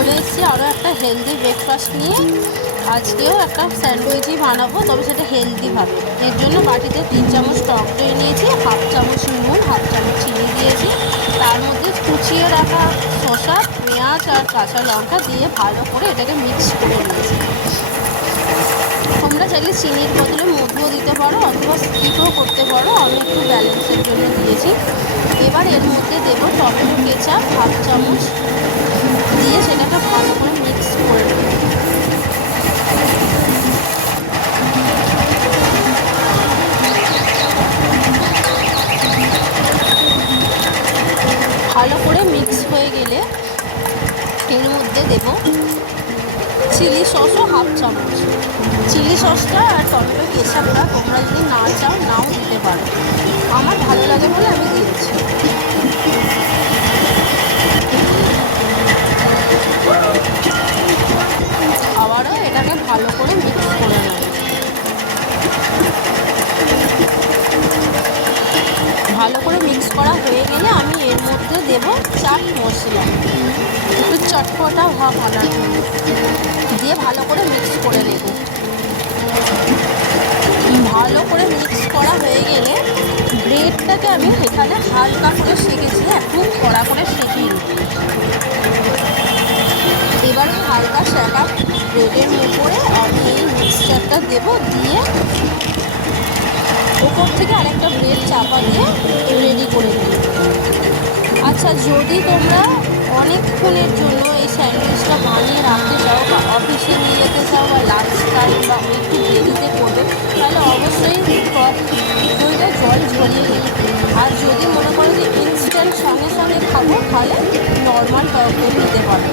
চলে এসেছি আরও একটা হেলদি ব্রেকফাস্ট নিয়ে। আজকেও একটা স্যান্ডউইচই বানাবো, তবে সেটা হেলদিভাবে। এর জন্য বাটিতে 3 চামচ টক দই নিয়েছি, হাফ চামচ নুন, হাফ চামচ চিনি দিয়েছি। তার মধ্যে কুচিয়ে রাখা শসা, পেঁয়াজ আর কাঁচা লঙ্কা দিয়ে ভালো করে এটাকে মিক্স করে নিয়েছি। তোমরা চাইলে চিনির বদলে মধুও দিতে পারো অথবা স্কিপও করতে পারো, আমি একটু ব্যালেন্সের জন্য দিয়েছি। এবার এর মধ্যে দেবো টমেটো কেচাপ হাফ চামচ দিয়ে সেটাকে ভালো করে মিক্স করে নেব। ভালো করে মিক্স হয়ে গেলে এর মধ্যে দেব চিলি সসও হাফ চামচ। চিলি সসটা আর টমেটো কেচাপটা তোমরা যদি না চাও নাও দিতে পারো, আমার ভালো লাগে বলে আমি দিয়েছি। আবারও এটাকে ভালো করে মিক্স করে নেব। ভালো করে মিক্স করা হয়ে গেলে আমি এর মধ্যে দেব চাট মশলা, একটু চটপটা ভাব আনার জন্য, দিয়ে ভালো করে মিক্স করে নেব। ভালো করে মিক্স করা হয়ে গেলে ব্রেডটাকে আমি এখানে হালকা করে সেঁকেছি, একটু কড়া করে সেঁকে নিই। এবার হালকা সেঁকা ব্রেডের উপরে আমি এই মিক্সচারটা দেবো, দিয়ে ওপর থেকে আরেকটা ব্রেড চাপা দিয়ে রেডি করে দিই। আচ্ছা, যদি তোমরা অনেকক্ষণের জন্য এই স্যান্ডউইচটা বানিয়ে রাখতে চাও বা অফিসে নিয়ে যেতে চাও বা লাঞ্চ টাইম বা একটু দেরিতে করবে, তাহলে অবশ্যই টক দইটা জল ঝরিয়ে নেবে। আর যদি মনে করো যে ইনস্ট্যান্ট সঙ্গে সঙ্গে খাবো, তাহলে নর্মাল টক দই নিতে পারো।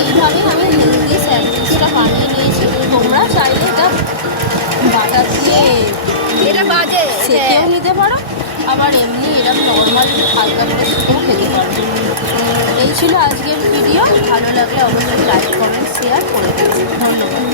এইভাবেই আমি হেলদি স্যান্ডউইচটা বানিয়ে নিয়েছি। তোমরা চাইলে এটা বাটার দিয়ে সেকেও নিতে পারো, আবার এমনি এরকম নর্মাল হালকা করে সেকেও খেতে পারো। এই ছিল আজকের ভিডিও। ভালো লাগলে অবশ্যই লাইক কমেন্ট শেয়ার করে দেবে। ধন্যবাদ।